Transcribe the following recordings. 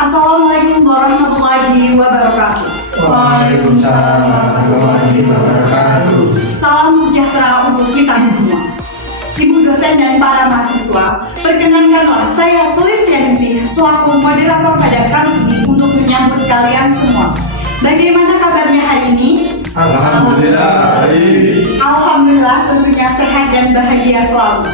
Assalamualaikum warahmatullahi wabarakatuh. Waalaikumsalam warahmatullahi wabarakatuh. Salam sejahtera untuk kita semua. Ibu dosen dan para mahasiswa, perkenankanlah saya Sulistianingsih selaku moderator pada kali ini untuk menyambut kalian semua. Bagaimana kabarnya hari ini? Alhamdulillah baik. Alhamdulillah tentunya sehat dan bahagia selalu.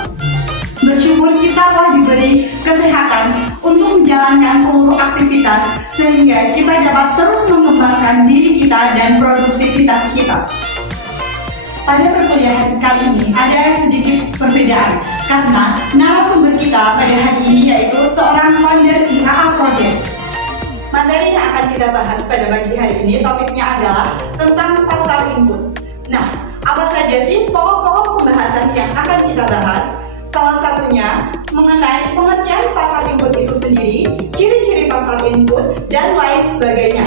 Bersyukur kita telah diberi kesehatan untuk menjalankan seluruh aktivitas sehingga kita dapat terus mengembangkan diri kita dan produktivitas kita. Pada perkuliahan kali ini ada sedikit perbedaan karena narasumber kita pada hari ini yaitu seorang founder IAA Project. Materi yang akan kita bahas pada pagi hari ini topiknya adalah tentang pasar input. Nah, apa saja sih pokok-pokok pembahasan yang akan kita bahas? Salah satunya mengenai pengertian pasar input itu sendiri, ciri-ciri pasar input, dan lain sebagainya.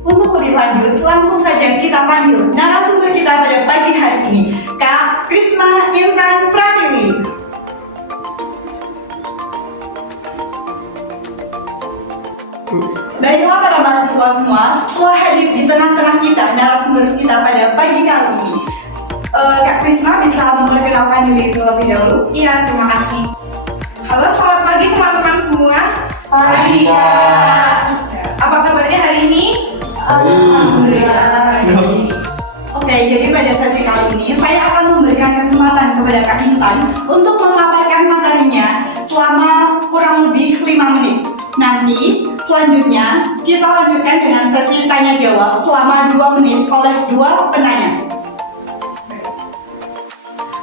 Untuk lebih lanjut, langsung saja kita panggil narasumber kita pada pagi hari ini, Kak Krisma Intan Pratiwi. Baiklah para mahasiswa semua, telah hadir di tengah-tengah kita narasumber kita pada pagi kali ini. Kak Krisma bisa memperkenalkan diri terlebih dahulu? Iya, terima kasih. Halo, selamat pagi teman-teman semua. Pagi Kak. Apa kabarnya hari ini? Alhamdulillah. Oke, jadi pada sesi kali ini saya akan memberikan kesempatan kepada Kak Intan untuk memaparkan materinya selama kurang lebih 5 menit. Nanti selanjutnya kita lanjutkan dengan sesi tanya jawab selama 2 menit oleh 2 penanya.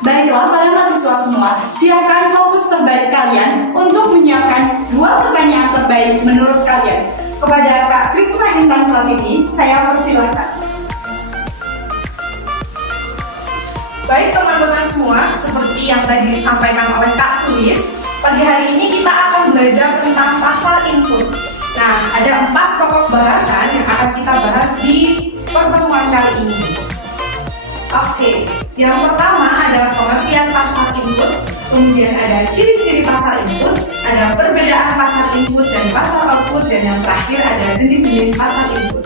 Baiklah para mahasiswa semua, siapkan fokus terbaik kalian untuk menyiapkan 2 pertanyaan terbaik menurut kalian. Kepada Kak Krisma Intan Pratiwi, saya persilahkan. Baik teman-teman semua, seperti yang tadi disampaikan oleh Kak Sulis, pagi hari ini kita akan belajar tentang pasar input. Nah, ada 4 pokok bahasan yang akan kita bahas di pertemuan kali ini. Oke, yang pertama ada pengertian pasar input, kemudian ada ciri-ciri pasar input, ada perbedaan pasar input dan pasar output, dan yang terakhir ada jenis-jenis pasar input.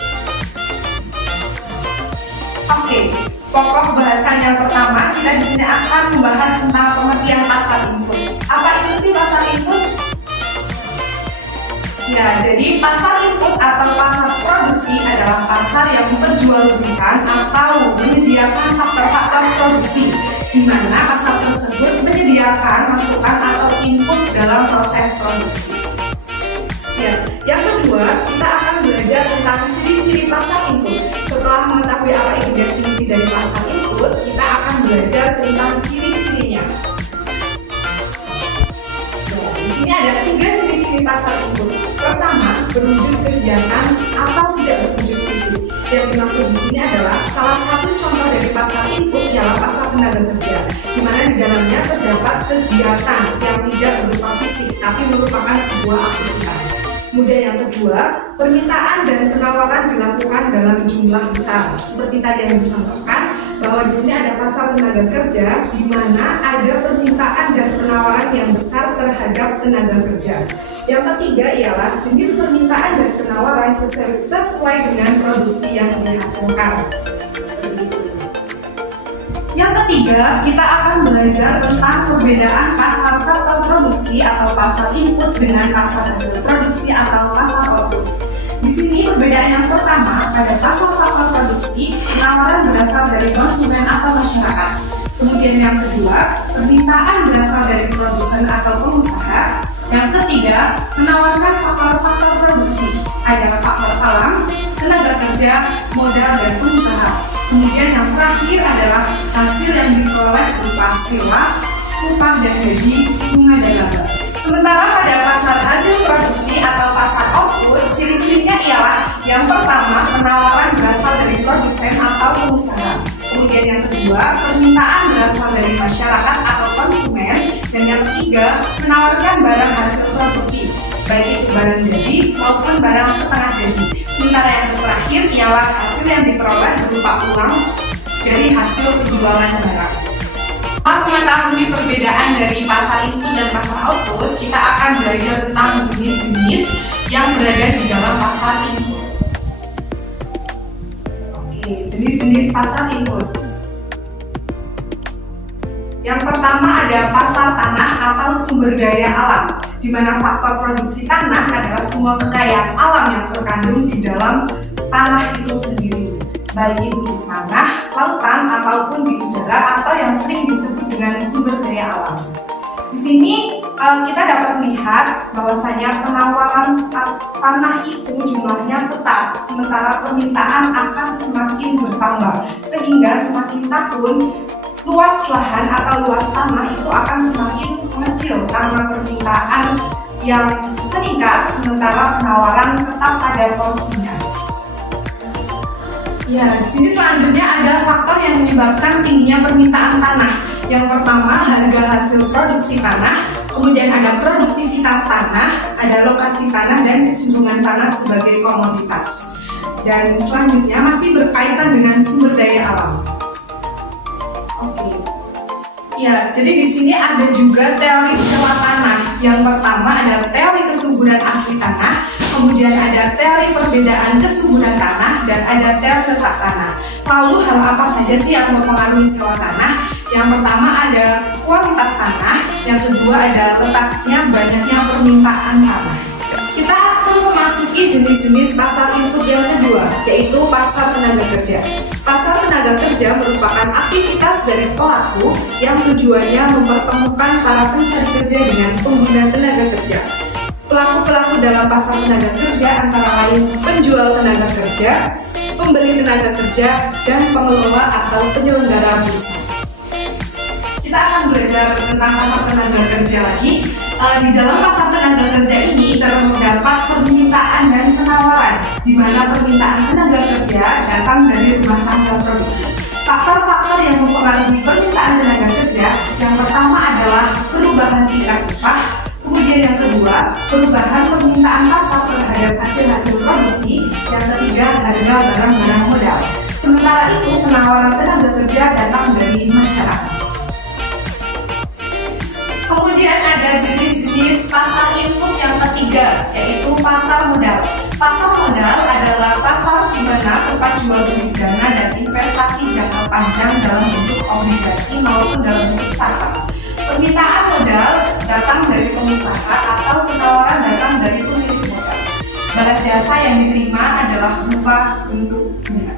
Oke, pokok bahasan yang pertama kita di sini akan membahas tentang pengertian pasar input. Apa itu sih pasar input? Ya, jadi pasar input atau pasar produksi adalah pasar yang memperjualbelikan atau menyediakan faktor-faktor produksi, di mana pasar tersebut menyediakan masukan atau input dalam proses produksi. Ya, yang kedua, kita akan belajar tentang ciri-ciri pasar input. Setelah mengetahui apa itu definisi dari pasar input, kita akan belajar tentang ciri-cirinya. Di sini ada 3 ciri-ciri pasar input. Pertama, berwujud kegiatan atau tidak berwujud fisik. Yang dimaksud di sini adalah salah satu contoh dari pasar input ialah pasar tenaga kerja, di mana di dalamnya terdapat kegiatan yang tidak berupa fisik, tapi merupakan sebuah aktivitas. Kemudian yang kedua, permintaan dan penawaran dilakukan dalam jumlah besar. Seperti tadi yang dicontohkan, bahwa di sini ada pasar tenaga kerja, di mana ada permintaan dan penawaran yang besar terhadap tenaga kerja. Yang ketiga ialah jenis permintaan dan penawaran sesuai dengan produksi yang dihasilkan. Seperti itu. Yang ketiga, kita akan belajar tentang perbedaan pasar faktor produksi atau pasar input dengan pasar hasil produksi atau pasar output. Di sini perbedaan yang pertama, pada pasar faktor produksi, penawaran berasal dari konsumen atau masyarakat. Kemudian yang kedua, permintaan berasal dari produsen atau pengusaha. Yang ketiga, menawarkan faktor-faktor produksi. Ada faktor alam, tenaga kerja, modal, dan pengusaha. Kemudian yang terakhir adalah hasil yang diperoleh berupa sewa, upah dan gaji, bunga dan laba. Sementara pada pasar hasil produksi atau pasar output, ciri-cirinya ialah yang pertama, penawaran berasal dari produsen atau pengusaha. Kemudian yang kedua, permintaan berasal dari masyarakat atau konsumen. Dan yang ketiga, menawarkan barang hasil produksi, baik itu barang jadi maupun barang setengah jadi. Sementara yang terakhir ialah hasil yang diperoleh berupa uang dari hasil penjualan barang. Setelah mengetahui perbedaan dari pasar input dan pasar output, kita akan belajar tentang jenis-jenis yang berada di dalam pasar input. Oke, jenis-jenis pasar input. Yang pertama ada pasar tanah atau sumber daya alam, di mana faktor produksi tanah adalah semua kekayaan alam yang terkandung di dalam tanah itu sendiri, baik itu di tanah, lautan, ataupun di udara, atau yang sering disebut dengan sumber daya alam. Di sini kita dapat melihat bahwasanya penawaran tanah itu jumlahnya tetap, sementara permintaan akan semakin bertambah, sehingga semakin tahun luas lahan atau luas tanah itu akan semakin mengecil karena permintaan yang meningkat, sementara penawaran tetap pada porsinya. Ya, di sini selanjutnya ada faktor yang menyebabkan tingginya permintaan tanah. Yang pertama, harga hasil produksi tanah, kemudian ada produktivitas tanah, ada lokasi tanah, dan kecenderungan tanah sebagai komoditas. Dan selanjutnya masih berkaitan dengan sumber daya alam. Oke. Ya, jadi di sini ada juga teori sewa tanah. Yang pertama ada teori kesuburan asli tanah, kemudian ada teori perbedaan kesuburan tanah, dan ada teori letak tanah. Lalu hal apa saja sih yang mempengaruhi sewa tanah? Yang pertama ada kualitas tanah, yang kedua ada letaknya banyaknya permintaan tanah. Kita akan memasuki jenis-jenis pasar input yang kedua, yaitu pasar tenaga kerja. Pasar tenaga kerja merupakan aktivitas dari pelaku yang tujuannya mempertemukan para pencari kerja dengan pengguna tenaga kerja. Pelaku-pelaku dalam pasar tenaga kerja antara lain penjual tenaga kerja, pembeli tenaga kerja, dan pengelola atau penyelenggara bursa. Kita akan belajar tentang pasar tenaga kerja lagi. Di dalam pasar tenaga kerja ini terdapat permintaan dan penawaran, di mana permintaan tenaga kerja datang dari rumah tangga produksi. Faktor-faktor yang mempengaruhi permintaan tenaga kerja, yang pertama adalah perubahan tingkat upah, kemudian yang kedua perubahan permintaan pasar terhadap hasil-hasil produksi, yang ketiga harga barang-barang modal. Sementara itu penawaran tenaga kerja datang dari masyarakat. Kemudian ada jenis-jenis pasar input yang ketiga, yaitu pasar modal. Pasar modal adalah pasar di mana tempat jual beli dana dan investasi jangka panjang dalam bentuk obligasi maupun dalam bentuk saham. Permintaan modal datang dari pengusaha atau penawaran datang dari pemilik modal. Balas jasa yang diterima adalah berupa bentuk bunga.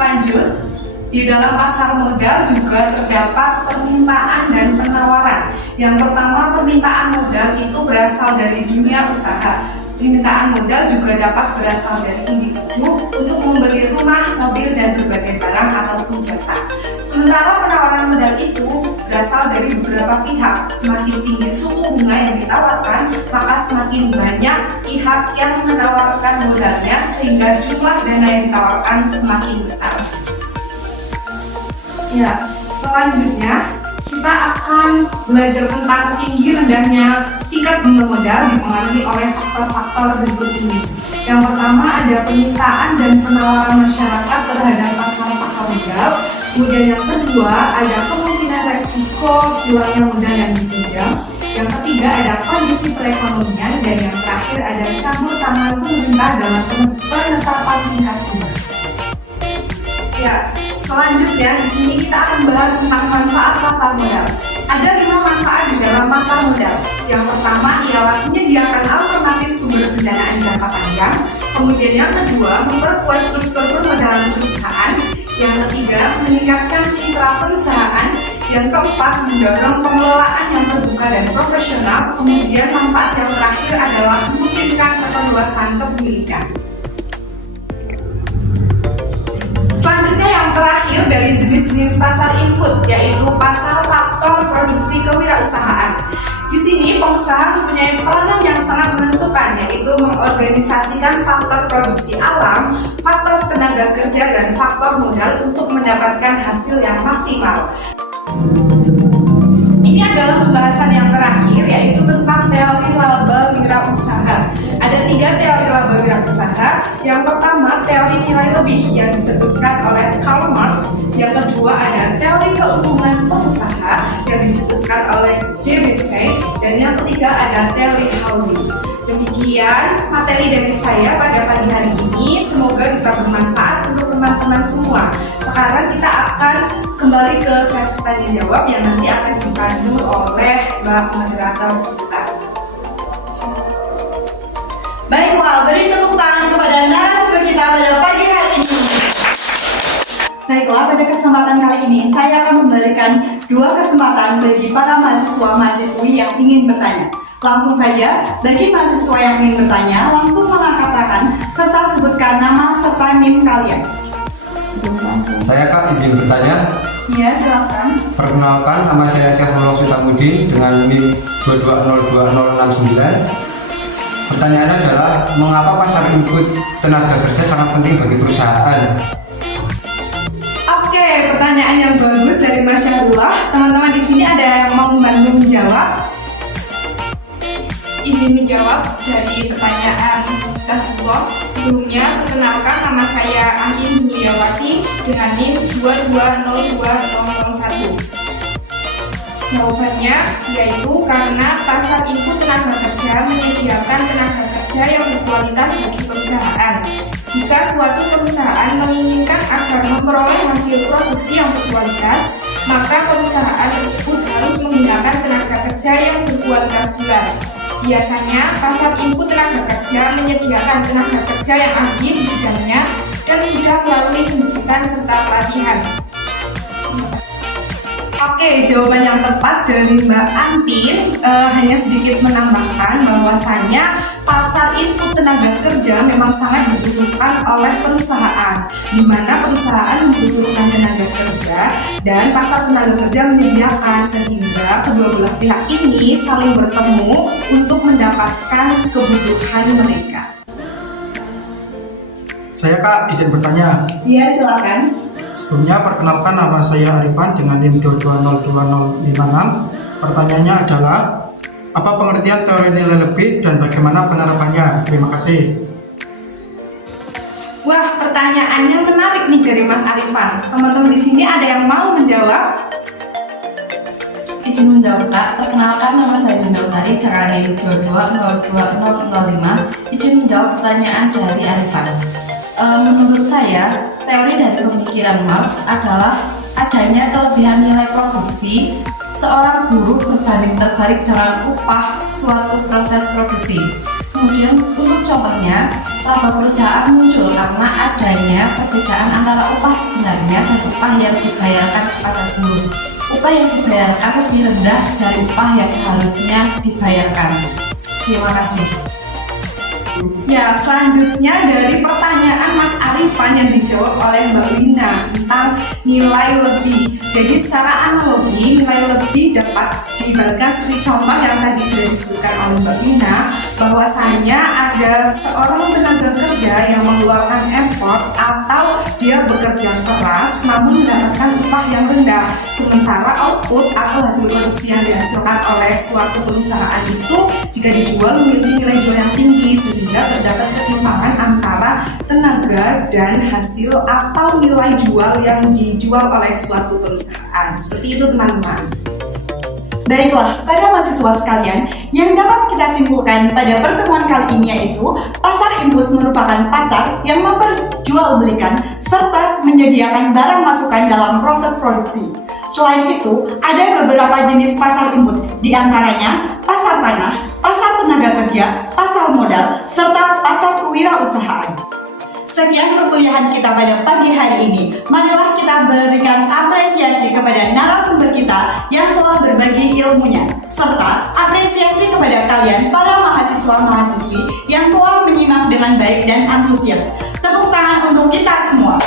Lanjut. Di dalam pasar modal juga terdapat permintaan dan penawaran. Yang pertama, permintaan modal itu berasal dari dunia usaha. Permintaan modal juga dapat berasal dari individu untuk membeli rumah, mobil, dan berbagai barang ataupun jasa. Sementara penawaran modal itu berasal dari beberapa pihak. Semakin tinggi suku bunga yang ditawarkan, maka semakin banyak pihak yang menawarkan modalnya, sehingga jumlah dana yang ditawarkan semakin besar. Ya, selanjutnya kita akan belajar tentang tinggi rendahnya tingkat bunga modal dipengaruhi oleh faktor-faktor berikut ini. Yang pertama ada permintaan dan penawaran masyarakat terhadap pasar modal. Kemudian yang kedua ada kemungkinan resiko hilangnya modal yang dipinjam. Yang ketiga ada kondisi perekonomian, dan yang terakhir ada campur tangan pemerintah dalam penetapan tingkat bunga. Ya. Selanjutnya, di sini kita akan bahas tentang manfaat pasar modal. Ada 5 manfaat di dalam pasar modal. Yang pertama ialah menyediakan alternatif sumber pendanaan jangka panjang. Kemudian yang kedua, memperkuat struktur permodalan perusahaan. Yang ketiga, meningkatkan citra perusahaan. Yang keempat, mendorong pengelolaan yang terbuka dan profesional. Kemudian manfaat yang terakhir adalah memungkinkan keperluasan kepemilikan. Selanjutnya yang terakhir dari jenis-jenis pasar input, yaitu pasar faktor produksi kewirausahaan. Di sini pengusaha mempunyai peranan yang sangat menentukan, yaitu mengorganisasikan faktor produksi alam, faktor tenaga kerja, dan faktor modal untuk mendapatkan hasil yang maksimal. Ini adalah pembahasan yang terakhir, yaitu tentang teori laba wirausaha. Ada 3 teori laba wirausaha. Yang pertama, teori nilai lebih yang dicetuskan oleh Karl Marx. Yang kedua, ada teori keuntungan pengusaha yang dicetuskan oleh J. Massey. Dan yang ketiga ada teori Howley. Demikian materi dari saya pada pagi hari ini, semoga bisa bermanfaat untuk teman-teman semua. Sekarang kita akan kembali ke sesi tanya jawab yang nanti akan dipandu oleh Mbak moderator kita. Baiklah, beri tepuk tangan kepada narasumber kita pada pagi hari ini. Baiklah, pada kesempatan kali ini saya akan memberikan 2 kesempatan bagi para mahasiswa-mahasiswi yang ingin bertanya. Langsung saja, bagi mahasiswa yang ingin bertanya, langsung mengangkat tangan serta sebutkan nama serta NIM kalian. Saya Kak izin bertanya. Iya, silakan. Perkenalkan, nama saya Syahrul Sutamudin dengan NIM 220069. Pertanyaannya adalah, mengapa pasar input tenaga kerja sangat penting bagi perusahaan? Oke, pertanyaan yang bagus dari Mas Syahrullah. Teman-teman di sini ada yang mau membantu menjawab? Izin menjawab dari pertanyaan Syahrullah. Sebelumnya, perkenalkan nama saya Angin Juliawati dengan NIM 220201. Jawabannya yaitu karena pasar input tenaga kerja menyediakan tenaga kerja yang berkualitas bagi perusahaan. Jika suatu perusahaan menginginkan agar memperoleh hasil produksi yang berkualitas, maka perusahaan tersebut harus menggunakan tenaga kerja yang berkualitas pula. Biasanya, pasar input tenaga kerja menyediakan tenaga kerja yang ahli di bidangnya dan sudah melalui pendidikan serta pelatihan. Oke, jawaban yang tepat dari Mbak Antin hanya sedikit menambahkan bahwasannya pasar input tenaga kerja memang sangat dibutuhkan oleh perusahaan, di mana perusahaan membutuhkan tenaga kerja dan pasar tenaga kerja menyediakan, sehingga kedua belah pihak ini saling bertemu untuk mendapatkan kebutuhan mereka. Saya Kak izin bertanya. Iya, silakan. Sebelumnya perkenalkan, nama saya Arifan dengan NIM 22002056. Pertanyaannya adalah, apa pengertian teori nilai lebih dan bagaimana penerapannya? Terima kasih. Wah, pertanyaannya menarik nih dari Mas Arifan. Teman-teman di sini ada yang mau menjawab? Izin menjawab Kak, perkenalkan nama saya Bunda Utari dengan NIM 220205. Izin menjawab pertanyaan dari Arifan. Menurut saya, teori dari pemikiran Marx adalah adanya kelebihan nilai produksi seorang buruh berbanding terbalik dengan upah suatu proses produksi. Kemudian untuk contohnya, laba perusahaan muncul karena adanya perbedaan antara upah sebenarnya dan upah yang dibayarkan kepada buruh. Upah yang dibayarkan lebih rendah dari upah yang seharusnya dibayarkan. Terima kasih. Ya, selanjutnya dari pertanyaan Mas Arifan yang dijawab oleh Mbak Wina tentang nilai lebih. Jadi secara analogi, nilai lebih dapat diibaratkan seperti contoh yang tadi sudah disebutkan oleh Mbak Wina, bahwasannya ada seorang tenaga kerja yang mengeluarkan effort atau dia bekerja keras namun mendapatkan upah yang rendah, sementara output atau hasil produksi yang dihasilkan oleh suatu perusahaan itu jika dijual memiliki nilai jual yang tinggi, sehingga terdapat ketimpangan antara tenaga dan hasil atau nilai jual yang dijual oleh suatu perusahaan. Seperti itu teman-teman. Baiklah, para mahasiswa sekalian, yang dapat kita simpulkan pada pertemuan kali ini yaitu pasar input merupakan pasar yang memperjualbelikan serta menyediakan barang masukan dalam proses produksi. Selain itu, ada beberapa jenis pasar input, diantaranya pasar tanah, pasar tenaga kerja, pasar modal, serta pasar kewirausahaan. Sekian perkuliahan kita pada pagi hari ini. Marilah kita berikan apresiasi kepada narasumber kita yang telah berbagi ilmunya, serta apresiasi kepada kalian para mahasiswa-mahasiswi yang telah menyimak dengan baik dan antusias. Tepuk tangan untuk kita semua.